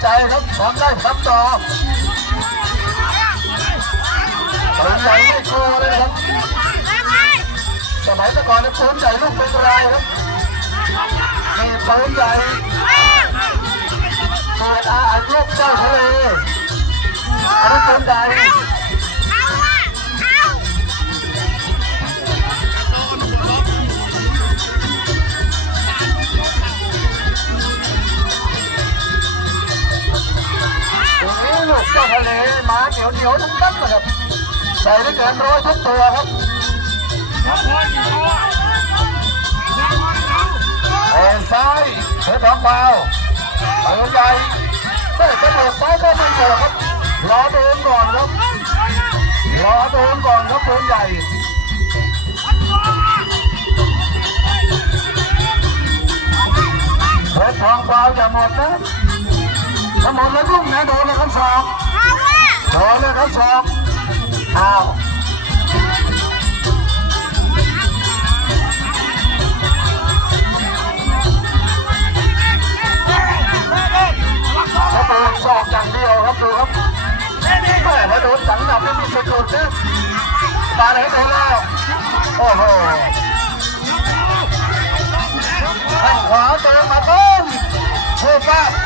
ใจครับทำได้ทำต่อปืนใหญ่ไม่กลัวเลยครับสมัยตะก่อนเนี่ปืนใหญ่ลูกเป็นไรครับนี่ปืนใหญ่เปิดอาอันลูกเจ้าทะเลอันนี้ปืนใหญ่ เจ้าทะเลมาเหนียวเหนียวทั้งนั้นนะครับใส่ได้เกินร้อยทุกตัวครับแอนซ้ายเสือทองเบาเสือใหญ่ได้กระโดดซ้ายก็ไม่เจอครับรอโดนก่อนครับรอโดนก่อนครับปืนใหญ่เสือทองเบาอย่าหมดนะ ถ้าหมดแล้วรุ่งนะโดนเลยครับสองโดนเลยครับสองอ้าวเขาโดนสอกอย่างเดียวครับดูครับแม่แล้วโดนสังหนับไม่มีสะดุดนะตาไหนโดนแล้วโอ้โหข้างขวาเดินมาต้มโอ้ป้า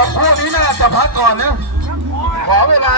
สองคู่นี้น่าจะพักก่อนนะขอเวลา